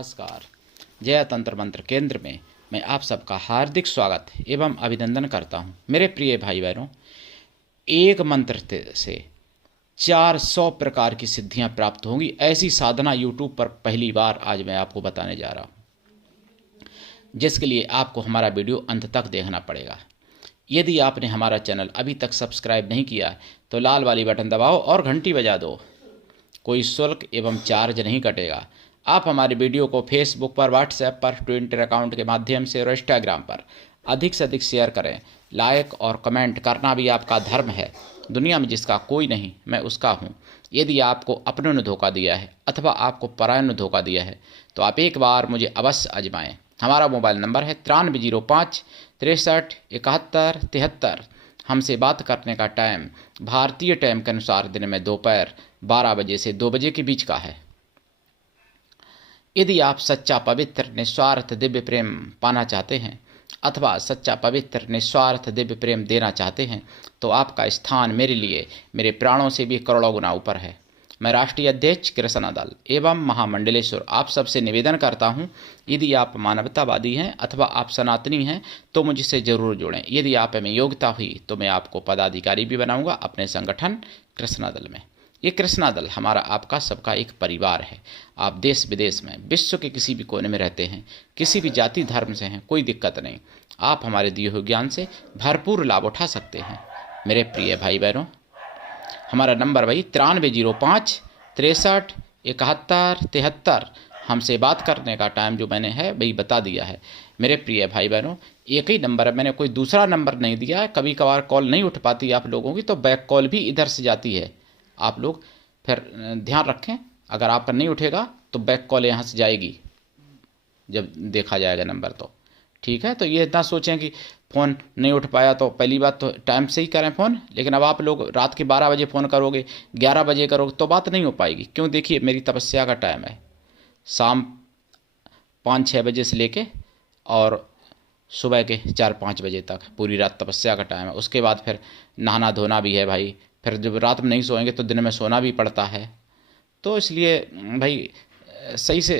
नमस्कार। जया तंत्र मंत्र केंद्र में मैं आप सबका हार्दिक स्वागत एवं अभिनंदन करता हूं। मेरे प्रिय भाई बहनों, एक मंत्र से 400 प्रकार की सिद्धियां प्राप्त होंगी। ऐसी साधना यूट्यूब पर पहली बार आज मैं आपको बताने जा रहा हूं, जिसके लिए आपको हमारा वीडियो अंत तक देखना पड़ेगा। यदि आपने हमारा चैनल अभी तक सब्सक्राइब नहीं किया तो लाल वाली बटन दबाओ और घंटी बजा दो। कोई शुल्क एवं चार्ज नहीं कटेगा। आप हमारे वीडियो को फेसबुक पर, व्हाट्सएप पर, ट्विटर अकाउंट के माध्यम से और इंस्टाग्राम पर अधिक से अधिक शेयर करें। लाइक और कमेंट करना भी आपका धर्म है। दुनिया में जिसका कोई नहीं, मैं उसका हूँ। यदि आपको अपनों ने धोखा दिया है अथवा आपको परायों ने धोखा दिया है तो आप एक बार मुझे अवश्य आजमाएं। हमारा मोबाइल नंबर है 9305 63 71 73। हमसे बात करने का टाइम भारतीय टाइम के अनुसार दिन में दोपहर 12 बजे से 2 बजे के बीच का है। यदि आप सच्चा पवित्र निस्वार्थ दिव्य प्रेम पाना चाहते हैं अथवा सच्चा पवित्र निस्वार्थ दिव्य प्रेम देना चाहते हैं तो आपका स्थान मेरे लिए मेरे प्राणों से भी करोड़ों गुना ऊपर है। मैं राष्ट्रीय अध्यक्ष कृष्णा दल एवं महामंडलेश्वर आप सबसे निवेदन करता हूं, यदि आप मानवतावादी हैं अथवा आप सनातनी हैं तो मुझसे ज़रूर जुड़ें। यदि आप में योग्यता हुई तो मैं आपको पदाधिकारी भी बनाऊंगा अपने संगठन कृष्णा दल में। ये कृष्णा दल हमारा आपका सबका एक परिवार है। आप देश विदेश में, विश्व के किसी भी कोने में रहते हैं, किसी भी जाति धर्म से हैं, कोई दिक्कत नहीं। आप हमारे दिए हुए ज्ञान से भरपूर लाभ उठा सकते हैं। मेरे प्रिय भाई बहनों, हमारा नंबर वही 9305 63 71 73। हमसे बात करने का टाइम जो मैंने है वही बता दिया है। मेरे प्रिय भाई बहनों, एक ही नंबर है, मैंने कोई दूसरा नंबर नहीं दिया है। कभी कभार कॉल नहीं उठ पाती आप लोगों की तो बैक कॉल भी इधर से जाती है। आप लोग फिर ध्यान रखें, अगर आपका नहीं उठेगा तो बैक कॉल यहाँ से जाएगी जब देखा जाएगा नंबर तो ठीक है। तो ये इतना सोचें कि फ़ोन नहीं उठ पाया तो पहली बात तो टाइम से ही करें फ़ोन। लेकिन अब आप लोग रात के 12 बजे फ़ोन करोगे, 11 बजे करोगे तो बात नहीं हो पाएगी। क्यों? देखिए, मेरी तपस्या का टाइम है शाम 5-6 बजे से लेके और सुबह के 4-5 बजे तक पूरी रात तपस्या का टाइम है। उसके बाद फिर नहाना धोना भी है भाई। फिर जब रात में नहीं सोएंगे तो दिन में सोना भी पड़ता है। तो इसलिए भाई सही से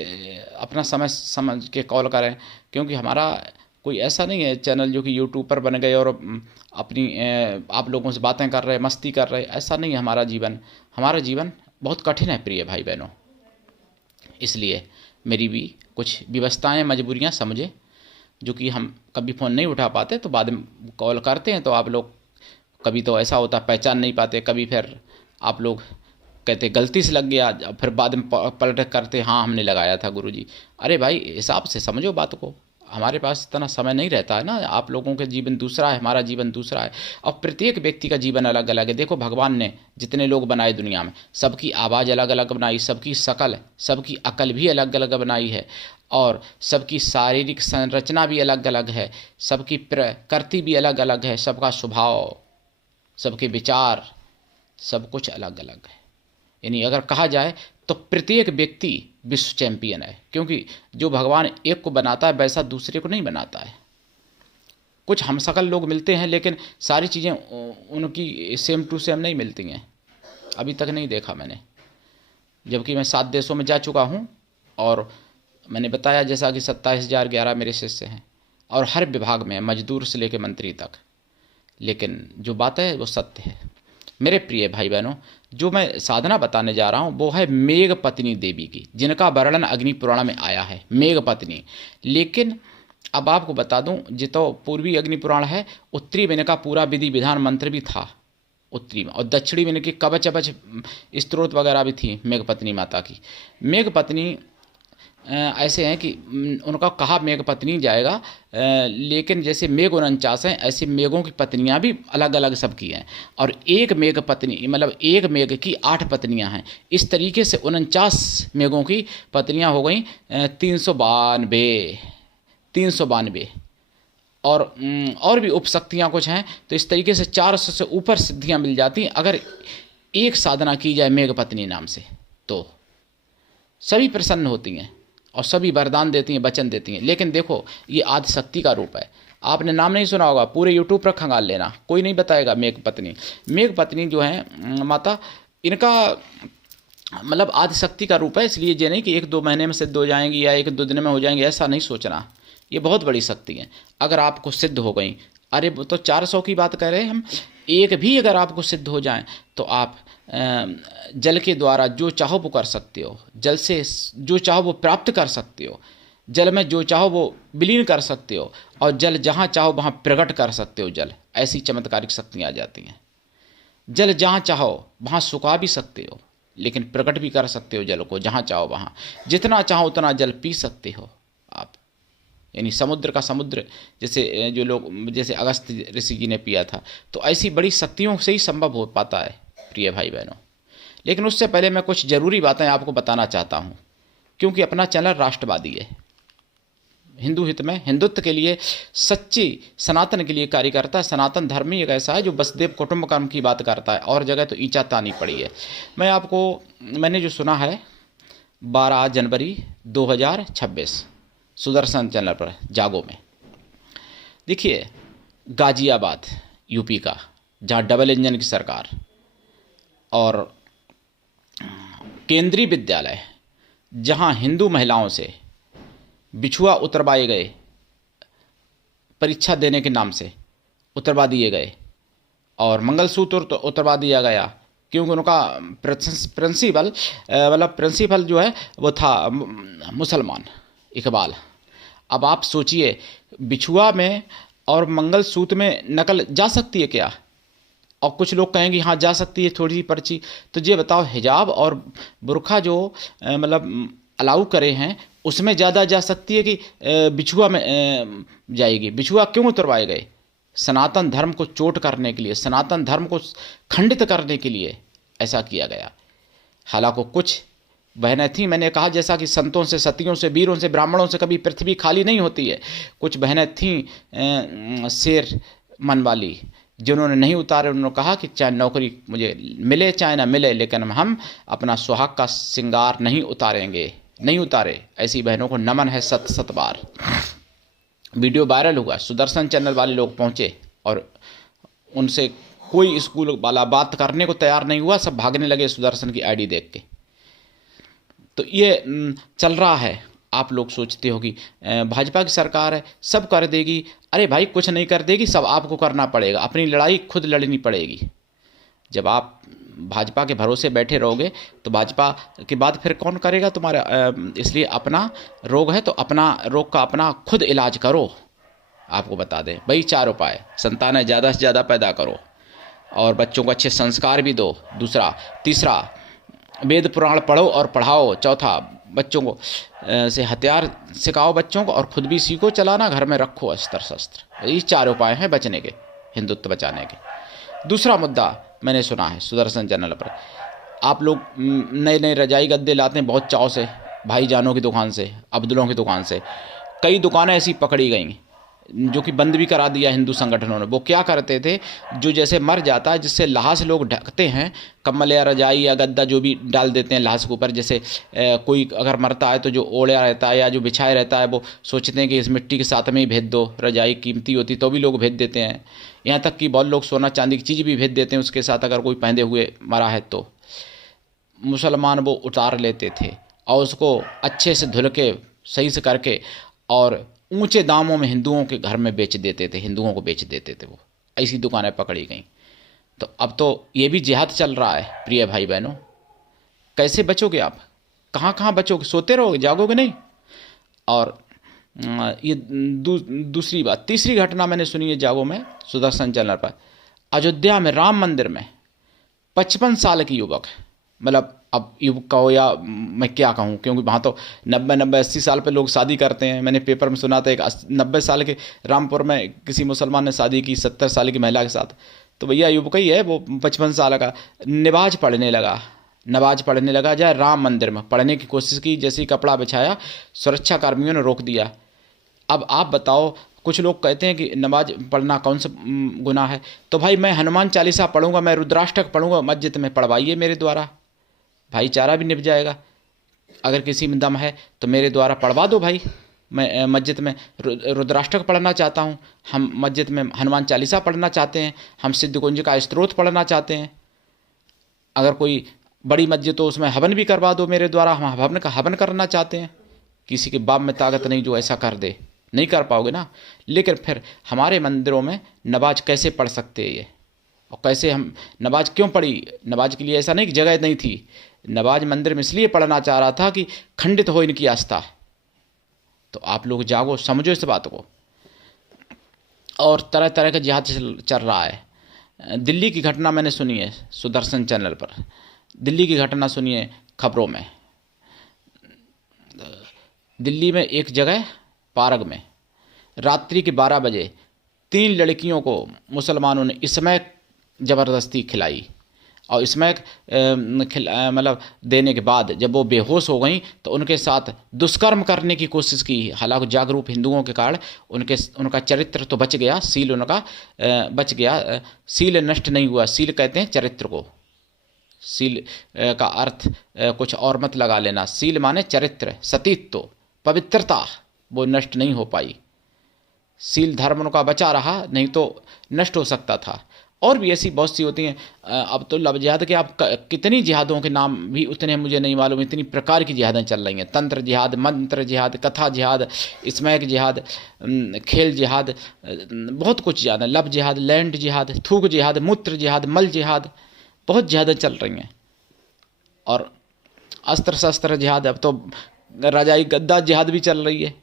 अपना समय समझ के कॉल करें, क्योंकि हमारा कोई ऐसा नहीं है चैनल जो कि यूट्यूब पर बन गए और अपनी आप लोगों से बातें कर रहे, मस्ती कर रहे। ऐसा नहीं है हमारा जीवन बहुत कठिन है प्रिय भाई बहनों। इसलिए मेरी भी कुछ व्यवस्थाएं, मजबूरियां समझे, जो कि हम कभी फ़ोन नहीं उठा पाते तो बाद में कॉल करते हैं तो आप लोग कभी तो ऐसा होता पहचान नहीं पाते, कभी फिर आप लोग कहते गलती से लग गया, फिर बाद में पलट करते हाँ हमने लगाया था गुरुजी। अरे भाई, हिसाब से समझो बात को। हमारे पास इतना समय नहीं रहता है ना। आप लोगों का जीवन दूसरा है, हमारा जीवन दूसरा है और प्रत्येक व्यक्ति का जीवन अलग अलग है। देखो, भगवान ने जितने लोग बनाए दुनिया में, सबकी आवाज़ अलग अलग बनाई, सबकी शकल, सबकी अकल भी अलग अलग बनाई है और सबकी शारीरिक संरचना भी अलग अलग है, सबकी प्रकृति भी अलग अलग है, सबका स्वभाव, सबके विचार, सब कुछ अलग अलग है। यानी अगर कहा जाए तो प्रत्येक व्यक्ति विश्व चैंपियन है, क्योंकि जो भगवान एक को बनाता है वैसा दूसरे को नहीं बनाता है। कुछ हमशक्ल लोग मिलते हैं लेकिन सारी चीज़ें उनकी सेम टू सेम नहीं मिलती हैं। अभी तक नहीं देखा मैंने, जबकि मैं 7 देशों में जा चुका हूँ और मैंने बताया जैसा कि 27,011 मेरे शिष्य हैं और हर विभाग में, मजदूर से लेकर मंत्री तक। लेकिन जो बात है वो सत्य है। मेरे प्रिय भाई बहनों, जो मैं साधना बताने जा रहा हूँ वो है मेघ पत्नी देवी की, जिनका वर्णन अग्नि पुराण में आया है, मेघ पत्नी। लेकिन अब आपको बता दूं, जितो पूर्वी अग्नि पुराण है, उत्तरी में इनका पूरा विधि विधान मंत्र भी था उत्तरी में, और दक्षिणी में इनकी कवच अवच स्त्रोत वगैरह भी थी मेघ पत्नी माता की। मेघ पत्नी ऐसे हैं कि उनका कहा मेघ पत्नी जाएगा, लेकिन जैसे मेघ 49 हैं ऐसे मेघों की पत्नियां भी अलग अलग सबकी हैं। और एक मेघ पत्नी मतलब एक मेघ की 8 पत्नियां हैं। इस तरीके से 49 मेघों की पत्नियां हो गई 392 और भी उपशक्तियां कुछ हैं। तो इस तरीके से 400 से ऊपर सिद्धियां मिल जाती हैं अगर एक साधना की जाए मेघ पत्नी नाम से। तो सभी प्रसन्न होती हैं और सभी वरदान देती हैं, वचन देती हैं। लेकिन देखो, ये आदिशक्ति का रूप है। आपने नाम नहीं सुना होगा, पूरे यूट्यूब पर खंगाल लेना, कोई नहीं बताएगा। मेघ पत्नी जो है माता, इनका मतलब आदिशक्ति का रूप है, इसलिए ये नहीं कि 1-2 महीने में सिद्ध हो जाएंगी या 1-2 दिन में हो जाएंगी, ऐसा नहीं सोचना। ये बहुत बड़ी शक्ति है। अगर आपको सिद्ध हो गई, अरे वो तो 400 की बात कर रहे हैं हम, एक भी अगर आपको सिद्ध हो जाए तो आप जल के द्वारा जो चाहो वो कर सकते हो, जल से जो चाहो वो प्राप्त कर सकते हो, जल में जो चाहो वो विलीन कर सकते हो, और जल जहाँ चाहो वहाँ प्रकट कर सकते हो। जल ऐसी चमत्कारिक शक्तियाँ आ जाती हैं। जल जहाँ चाहो वहाँ सुखा भी सकते हो, लेकिन प्रकट भी कर सकते हो जल को, जहाँ चाहो वहाँ। जितना चाहो उतना जल पी सकते हो आप, यानी समुद्र का समुद्र, जैसे जो लोग, जैसे अगस्त ऋषि जी ने पिया था। तो ऐसी बड़ी शक्तियों से ही संभव हो पाता है प्रिय भाई बहनों। लेकिन उससे पहले मैं कुछ ज़रूरी बातें आपको बताना चाहता हूँ, क्योंकि अपना चैनल राष्ट्रवादी है, हिंदू हित में, हिंदुत्व के लिए, सच्ची सनातन के लिए कार्य करता है। सनातन धर्म ही एक ऐसा है जो वसुदेव कुटुंबकम की बात करता है, और जगह तो ईंचा तानी पड़ी है। मैंने जो सुना है 12 जनवरी 2026 सुदर्शन चैनल पर जागो में, देखिए गाजियाबाद यूपी का, जहाँ डबल इंजन की सरकार और केंद्रीय विद्यालय, जहाँ हिंदू महिलाओं से बिछुआ उतरवाए गए, परीक्षा देने के नाम से उतरवा दिए गए, और मंगलसूत्र तो उतरवा दिया गया, क्योंकि उनका प्रिंसिपल मतलब प्रिंसिपल जो है वो था मुसलमान, इकबाल। अब आप सोचिए, बिछुआ में और मंगलसूत्र में नकल जा सकती है क्या? और कुछ लोग कहेंगे हाँ जा सकती है, थोड़ी सी पर्ची। तो ये बताओ, हिजाब और बुरखा जो मतलब अलाउ करे हैं, उसमें ज़्यादा जा सकती है कि बिछुआ में जाएगी? बिछुआ क्यों उतरवाए गए? सनातन धर्म को चोट करने के लिए, सनातन धर्म को खंडित करने के लिए ऐसा किया गया। हालांकि कुछ बहनें थीं, मैंने कहा जैसा कि संतों से, सतियों से, वीरों से, ब्राह्मणों से कभी पृथ्वी खाली नहीं होती है। कुछ बहनें थीं शेर मन वाली, जिन्होंने नहीं उतारे। उन्होंने कहा कि चाहे नौकरी मुझे मिले चाहे ना मिले, लेकिन हम अपना सुहाग का श्रृंगार नहीं उतारेंगे, नहीं उतारे। ऐसी बहनों को नमन है सत बार। वीडियो वायरल हुआ, सुदर्शन चैनल वाले लोग पहुंचे और उनसे कोई स्कूल वाला बात करने को तैयार नहीं हुआ, सब भागने लगे सुदर्शन की आईडी देख के। तो ये चल रहा है। आप लोग सोचते हो कि भाजपा की सरकार है, सब कर देगी। अरे भाई, कुछ नहीं कर देगी, सब आपको करना पड़ेगा, अपनी लड़ाई खुद लड़नी पड़ेगी। जब आप भाजपा के भरोसे बैठे रहोगे तो भाजपा के बाद फिर कौन करेगा तुम्हारा? इसलिए अपना रोग है तो अपना रोग का अपना खुद इलाज करो। आपको बता दें भाई, 4 उपाय: संतानें ज़्यादा से ज़्यादा पैदा करो और बच्चों को अच्छे संस्कार भी दो। तीसरा, वेद पुराण पढ़ो और पढ़ाओ। चौथा, बच्चों को से हथियार सिखाओ बच्चों को, और खुद भी सीखो चलाना, घर में रखो अस्त्र शस्त्र। ये 4 उपाय हैं बचने के, हिंदुत्व बचाने के। दूसरा मुद्दा मैंने सुना है सुदर्शन चैनल पर, आप लोग नए नए रजाई गद्दे लाते हैं बहुत चाव से, भाईजानों की दुकान से, अब्दुलों की दुकान से। कई दुकानें ऐसी पकड़ी गई जो कि बंद भी करा दिया हिंदू संगठनों ने। वो क्या करते थे, जो जैसे मर जाता है, जिससे लाश लोग ढकते हैं, कम्बल या रजाई या गद्दा जो भी डाल देते हैं लाश के ऊपर। जैसे कोई अगर मरता है तो जो ओढ़ा रहता है या जो बिछाया रहता है, वो सोचते हैं कि इस मिट्टी के साथ में ही भेज दो। रजाई कीमती होती तो भी लोग भेज देते हैं। यहाँ तक कि बहुत लोग सोना चांदी की चीज़ भी भेज देते हैं उसके साथ, अगर कोई पहने हुए मरा है तो। मुसलमान वो उतार लेते थे और उसको अच्छे से धुल के सही से करके और ऊंचे दामों में हिंदुओं के घर में बेच देते थे, हिंदुओं को बेच देते थे। वो ऐसी दुकानें पकड़ी गईं। तो अब तो ये भी जिहाद चल रहा है प्रिय भाई बहनों। कैसे बचोगे आप? कहाँ कहाँ बचोगे? सोते रहोगे, जागोगे नहीं। और ये दूसरी बात, तीसरी घटना मैंने सुनी है जागो में, सुदर्शन चैनल पर। अयोध्या में राम मंदिर में 55 साल की युवक, मतलब अब युवक कहो या मैं क्या कहूँ, क्योंकि वहाँ तो 90-80 साल पे लोग शादी करते हैं। मैंने पेपर में सुना था एक 90 साल के रामपुर में किसी मुसलमान ने शादी की 70 साल की महिला के साथ। तो भैया युवक ही है वो, 55 साल का। नमाज पढ़ने लगा जाए राम मंदिर में, पढ़ने की कोशिश की, जैसे ही कपड़ा बिछाया सुरक्षा कर्मियों ने रोक दिया। अब आप बताओ, कुछ लोग कहते हैं कि नमाज पढ़ना कौन सा गुनाह है? तो भाई मैं हनुमान चालीसा पढ़ूंगा, मैं रुद्राष्टक पढ़ूंगा मस्जिद में, पढ़वाइए मेरे द्वारा, भाईचारा भी निभ जाएगा। अगर किसी में दम है तो मेरे द्वारा पढ़वा दो भाई। मैं मस्जिद में रुद्राष्टक पढ़ना चाहता हूँ, हम मस्जिद में हनुमान चालीसा पढ़ना चाहते हैं, हम सिद्ध कुंज का स्तोत्र पढ़ना चाहते हैं। अगर कोई बड़ी मस्जिद तो उसमें हवन भी करवा दो मेरे द्वारा, हम हवन करना चाहते हैं। किसी के बाप में ताकत नहीं जो ऐसा कर दे, नहीं कर पाओगे ना। लेकिन फिर हमारे मंदिरों में नमाज कैसे पढ़ सकते हैं ये, और कैसे हम नमाज क्यों पढ़ी? नमाज के लिए ऐसा नहीं कि जगह नहीं थी, नमाज मंदिर में इसलिए पढ़ना चाह रहा था कि खंडित हो इनकी आस्था। तो आप लोग जागो, समझो इस बात को। और तरह तरह का जिहाद चल रहा है। दिल्ली की घटना मैंने सुनी है सुदर्शन चैनल पर, दिल्ली की घटना सुनिए खबरों में। दिल्ली में एक जगह पार्क में रात्रि के 12 बजे 3 लड़कियों को मुसलमानों ने स्मैक ज़बरदस्ती खिलाई, और स्मैक मतलब देने के बाद जब वो बेहोश हो गई तो उनके साथ दुष्कर्म करने की कोशिश की। हालांकि जागरूक हिंदुओं के कारण उनका चरित्र तो बच गया, सील उनका बच गया, सील नष्ट नहीं हुआ। सील कहते हैं चरित्र को, सील का अर्थ कुछ और मत लगा लेना। सील माने चरित्र, सतीत्व, पवित्रता, वो नष्ट नहीं हो पाई। सील धर्म उनका बचा रहा, नहीं तो नष्ट हो सकता था। और भी ऐसी बहुत सी होती हैं। अब तो लव जिहाद के आप कितनी जिहादों के नाम भी उतने मुझे नहीं मालूम, इतनी प्रकार की जिहादें चल रही हैं। तंत्र जिहाद, मंत्र जिहाद, कथा जिहाद, स्मैक जिहाद, खेल जिहाद, बहुत कुछ जिहाद है। लव जिहाद, लैंड जिहाद, थूक जिहाद, मूत्र जिहाद, मल जिहाद, बहुत जिहादें चल रही हैं। और अस्त्र शस्त्र जिहाद, अब तो रजाई गद्दा जिहाद भी चल रही है।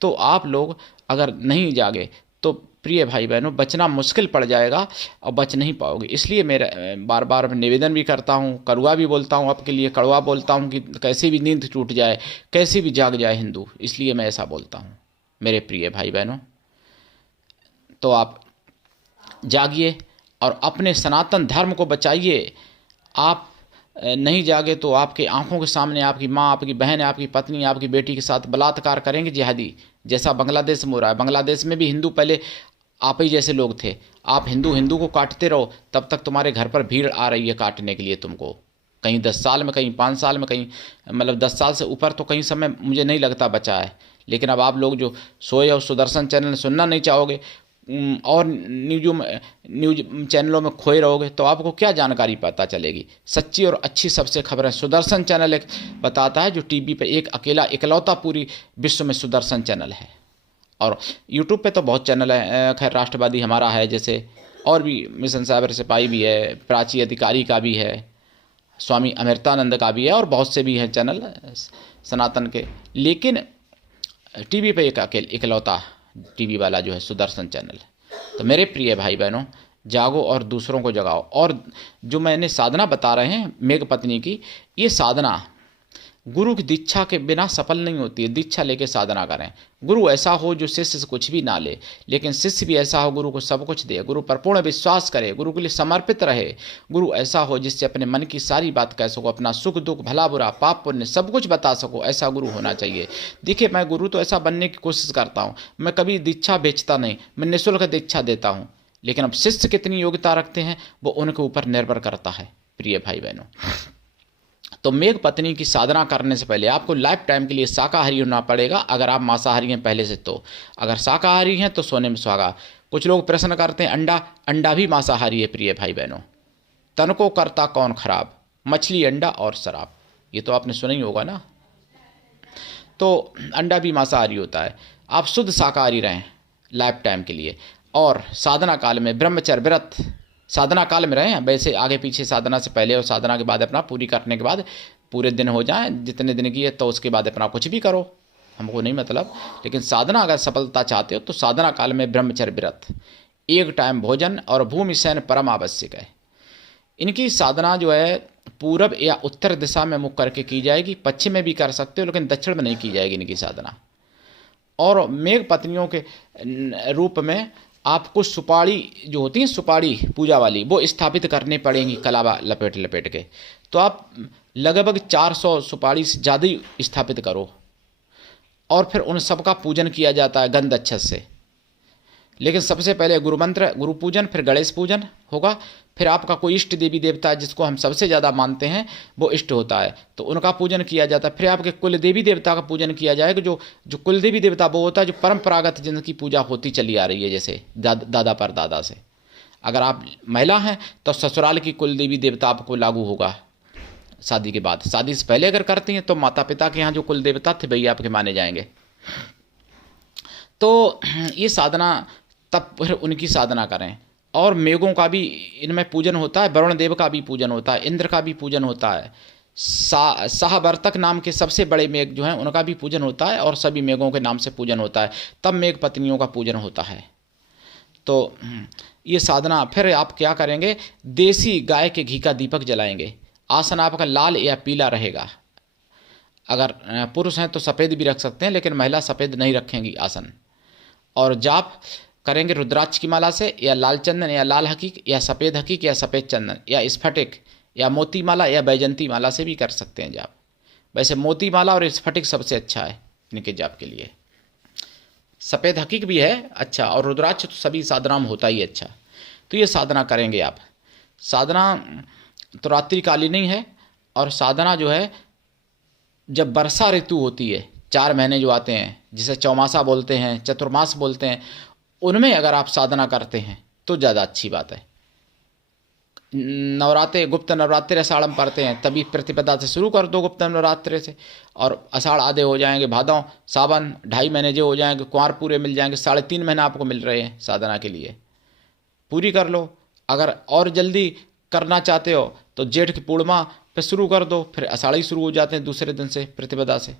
तो आप लोग अगर नहीं जागे तो प्रिय भाई बहनों बचना मुश्किल पड़ जाएगा और बच नहीं पाओगे। इसलिए मेरा बार बार निवेदन भी करता हूँ, कड़वा भी बोलता हूँ, आपके लिए कड़वा बोलता हूँ कि कैसे भी नींद टूट जाए, कैसे भी जाग जाए हिंदू, इसलिए मैं ऐसा बोलता हूँ मेरे प्रिय भाई बहनों। तो आप जागिए और अपने सनातन धर्म को बचाइए। आप नहीं जागे तो आपके आंखों के सामने आपकी माँ, आपकी बहन, आपकी पत्नी, आपकी बेटी के साथ बलात्कार करेंगे जिहादी, जैसा बांग्लादेश में हो रहा है। बांग्लादेश में भी हिंदू पहले आप ही जैसे लोग थे। आप हिंदू को काटते रहो, तब तक तुम्हारे घर पर भीड़ आ रही है काटने के लिए तुमको। कहीं 10 साल में, कहीं 5 साल में, कहीं मतलब 10 साल से ऊपर तो कहीं समय मुझे नहीं लगता बचा है। लेकिन अब आप लोग जो सोए और सुदर्शन चैनल सुनना नहीं चाहोगे और न्यूज चैनलों में खोए रहोगे तो आपको क्या जानकारी पता चलेगी? सच्ची और अच्छी सबसे खबरें सुदर्शन चैनल एक बताता है, जो टीवी पे एक अकेला इकलौता पूरी विश्व में सुदर्शन चैनल है। और यूट्यूब पे तो बहुत चैनल है, खैर राष्ट्रवादी हमारा है, जैसे और भी मिशन साइबर सिपाही भी है, प्राची अधिकारी का भी है, स्वामी अमृतानंद का भी है, और बहुत से भी हैं चैनल सनातन के। लेकिन टीवी पे एक इकलौता टीवी वाला जो है सुदर्शन चैनल। तो मेरे प्रिय भाई बहनों जागो और दूसरों को जगाओ। और जो मैंने साधना बता रहे हैं मेघ पत्नी की, ये साधना गुरु की दीक्षा के बिना सफल नहीं होती है। दीक्षा लेके साधना करें। गुरु ऐसा हो जो शिष्य से कुछ भी ना ले, लेकिन शिष्य भी ऐसा हो गुरु को सब कुछ दे, गुरु पर पूर्ण विश्वास करे, गुरु के लिए समर्पित रहे। गुरु ऐसा हो जिससे अपने मन की सारी बात कह सको, अपना सुख दुख भला बुरा पाप पुण्य सब कुछ बता सको, ऐसा गुरु होना चाहिए। देखिए मैं गुरु तो ऐसा बनने की कोशिश करता हूँ, मैं कभी दीक्षा बेचता नहीं, मैं निःशुल्क दीक्षा देता हूँ। लेकिन अब शिष्य कितनी योग्यता रखते हैं वो उनके ऊपर निर्भर करता है प्रिय भाई बहनों। तो मेघ पत्नी की साधना करने से पहले आपको लाइफ टाइम के लिए शाकाहारी होना पड़ेगा। अगर आप मांसाहारी हैं पहले से, तो अगर शाकाहारी हैं तो सोने में सुहागा। कुछ लोग प्रश्न करते हैं अंडा भी मांसाहारी है प्रिय भाई बहनों। तन को करता कौन खराब, मछली अंडा और शराब, ये तो आपने सुना ही होगा ना। तो अंडा भी मांसाहारी होता है। आप शुद्ध शाकाहारी रहें लाइफ टाइम के लिए, और साधना काल में ब्रह्मचर्य व्रत साधना काल में रहें। वैसे आगे पीछे साधना से पहले और साधना के बाद अपना पूरी करने के बाद पूरे दिन हो जाएं, जितने दिन की है, तो उसके बाद अपना कुछ भी करो, हमको नहीं मतलब। लेकिन साधना अगर सफलता चाहते हो तो साधना काल में ब्रह्मचर्य व्रत, एक टाइम भोजन और भूमि शयन परम आवश्यक है। इनकी साधना जो है पूरब या उत्तर दिशा में मुख करके की जाएगी। पश्चिम में भी कर सकते हो लेकिन दक्षिण में नहीं की जाएगी इनकी साधना। और मेघ पत्नियों के रूप में आपको सुपाड़ी जो होती है, सुपाड़ी पूजा वाली, वो स्थापित करनी पड़ेंगी कलावा लपेट लपेट के। तो आप लगभग 400 सुपाड़ी से ज़्यादा ही स्थापित करो, और फिर उन सब का पूजन किया जाता है गंध अक्षत से। लेकिन सबसे पहले गुरु मंत्र, गुरु पूजन, फिर गणेश पूजन होगा, फिर आपका कोई इष्ट देवी देवता जिसको हम सबसे ज़्यादा मानते हैं वो इष्ट होता है, तो उनका पूजन किया जाता है। फिर आपके कुल देवी देवता का पूजन किया जाएगा। जो कुल देवी देवता वो होता है जो परंपरागत जिनकी पूजा होती चली आ रही है, जैसे दादा पर दादा से। अगर आप महिला हैं तो ससुराल की कुल देवी देवता आपको लागू होगा, शादी के बाद। शादी से पहले अगर करती हैं तो माता पिता के यहाँ जो कुल देवता थे वही आपके माने जाएंगे। तो ये साधना, तब फिर उनकी साधना करें। और मेघों का भी इनमें पूजन होता है, वरुण देव का भी पूजन होता है, इंद्र का भी पूजन होता है, साहवर्तक नाम के सबसे बड़े मेघ जो हैं उनका भी पूजन होता है, और सभी मेघों के नाम से पूजन होता है। तब मेघ पत्नियों का पूजन होता है। तो ये साधना, फिर आप क्या करेंगे, देसी गाय के घी का दीपक जलाएंगे। आसन आपका लाल या पीला रहेगा। अगर पुरुष हैं तो सफ़ेद भी रख सकते हैं, लेकिन महिला सफ़ेद नहीं रखेंगी आसन। और जाप करेंगे रुद्राक्ष की माला से, या लाल चंदन, या लाल हकीक, या सफ़ेद हकीक, या सफ़ेद चंदन, या स्फटिक, या मोती माला, या बैजंती माला से भी कर सकते हैं जाप। वैसे मोती माला और स्फटिक सबसे अच्छा है इनके जाप के लिए। सफ़ेद हकीक भी है अच्छा, और रुद्राक्ष तो सभी साधना में होता ही अच्छा। तो ये साधना करेंगे आप। साधना तो रात्रिकालीन ही है, और साधना जो है जब वर्षा ऋतु होती है, 4 महीने जो आते हैं जिसे चौमासा बोलते हैं, चतुर्मास बोलते हैं, उनमें अगर आप साधना करते हैं तो ज़्यादा अच्छी बात है। नवरात्रे, गुप्त नवरात्रे आषाढ़ में पढ़ते हैं, तभी प्रतिपदा से शुरू कर दो गुप्त नवरात्रे से, और आषाढ़ आधे हो जाएंगे, भादों सावन 2.5 महीने जो हो जाएंगे, कुंवार पूरे मिल जाएंगे, 3.5 महीने आपको मिल रहे हैं साधना के लिए, पूरी कर लो। अगर और जल्दी करना चाहते हो तो जेठ की पूर्णिमा पे शुरू कर दो, फिर आषाढ़ी शुरू हो जाते हैं दूसरे दिन से, प्रतिपदा से।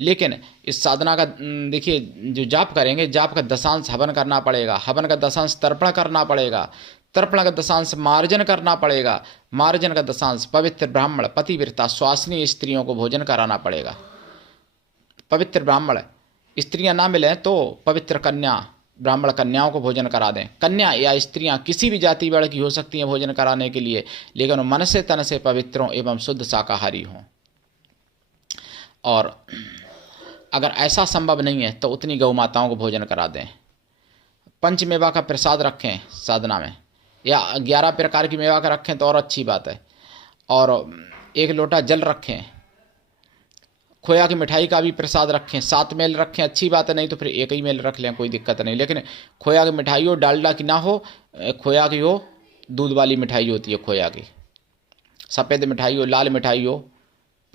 लेकिन इस साधना का देखिए, जो जाप करेंगे, जाप का दशांश हवन करना पड़ेगा, हवन का दशांश तर्पण करना पड़ेगा, तर्पण का दशांश मार्जन करना पड़ेगा, मार्जन का दशांश पवित्र ब्राह्मण, पतिव्रता, स्वासिनी स्त्रियों को भोजन कराना पड़ेगा। पवित्र ब्राह्मण स्त्रियां ना मिलें तो पवित्र कन्या, ब्राह्मण कन्याओं को भोजन करा दें। कन्या या स्त्रियां किसी भी जाति वर्ग की हो सकती हैं भोजन कराने के लिए, लेकिन मन से तन से पवित्र हों एवं शुद्ध शाकाहारी हों। और अगर ऐसा संभव नहीं है तो उतनी गौ माताओं को भोजन करा दें। पंचमेवा का प्रसाद रखें साधना में, या 11 प्रकार की मेवा का रखें तो और अच्छी बात है। और 1 लोटा जल रखें। खोया की मिठाई का भी प्रसाद रखें, 7 मेल रखें, अच्छी बात है, नहीं तो फिर 1 ही मेल रख लें, कोई दिक्कत नहीं। लेकिन खोया की मिठाई हो, डालडा की ना हो, खोया की हो, दूध वाली मिठाई होती है खोया की, सफ़ेद मिठाई हो, लाल मिठाई हो,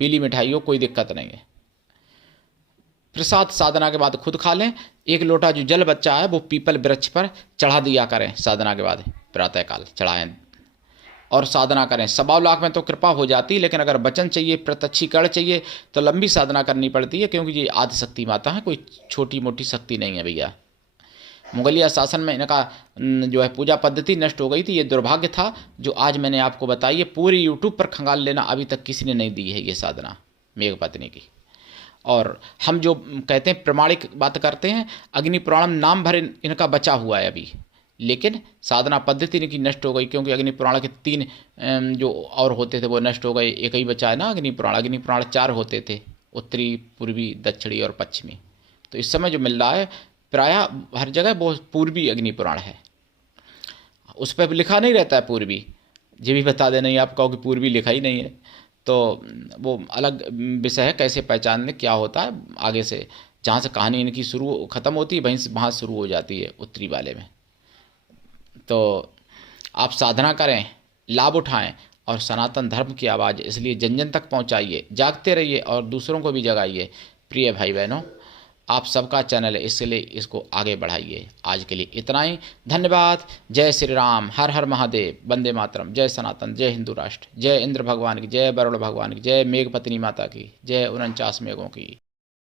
पीली मिठाई हो, कोई दिक्कत नहीं है। प्रसाद साधना के बाद खुद खा लें। 1 लोटा जो जल बच्चा है वो पीपल वृक्ष पर चढ़ा दिया करें साधना के बाद, प्रातःकाल चढ़ाएं और साधना करें। 1.25 लाख में तो कृपा हो जाती है, लेकिन अगर वचन चाहिए, प्रत्यक्षीकरण चाहिए तो लंबी साधना करनी पड़ती है, क्योंकि ये आदिशक्ति माता है, कोई छोटी मोटी शक्ति नहीं है भैया। मुगलिया शासन में इनका जो है पूजा पद्धति नष्ट हो गई थी, ये दुर्भाग्य था जो आज मैंने आपको बताई है। पूरी यूट्यूब पर खंगाल लेना, अभी तक किसी ने नहीं दी है ये साधना मेघ पत्नी की। और हम जो कहते हैं प्रमाणिक बात करते हैं, अग्नि पुराणम नाम भर इनका बचा हुआ है अभी, लेकिन साधना पद्धति इनकी नष्ट हो गई, क्योंकि अग्नि पुराण के 3 जो और होते थे वो नष्ट हो गए, 1 ही बचा है ना अग्नि पुराण। अग्नि पुराण 4 होते थे, उत्तरी, पूर्वी, दक्षिणी और पश्चिमी। तो इस समय जो मिल रहा है प्रायः हर जगह वो पूर्वी अग्नि पुराण है, उस पर लिखा नहीं रहता है पूर्वी। ये भी बता देना, ही आप कहो कि पूर्वी लिखा ही नहीं है, तो वो अलग विषय है, कैसे पहचानने क्या होता है आगे से। जहाँ से कहानी इनकी शुरू ख़त्म होती है वहीं से वहाँ शुरू हो जाती है उत्तरी वाले में। तो आप साधना करें, लाभ उठाएं और सनातन धर्म की आवाज़ इसलिए जन जन तक पहुंचाइए, जागते रहिए और दूसरों को भी जगाइए। प्रिय भाई बहनों, आप सबका चैनल है, इसलिए इसको आगे बढ़ाइए। आज के लिए इतना ही, धन्यवाद। जय श्री राम, हर हर महादेव, वंदे मातरम, जय सनातन, जय हिंदू राष्ट्र, जय इंद्र भगवान की, जय वरुण भगवान की, जय मेघ पत्नी माता की, जय 49 मेघों की।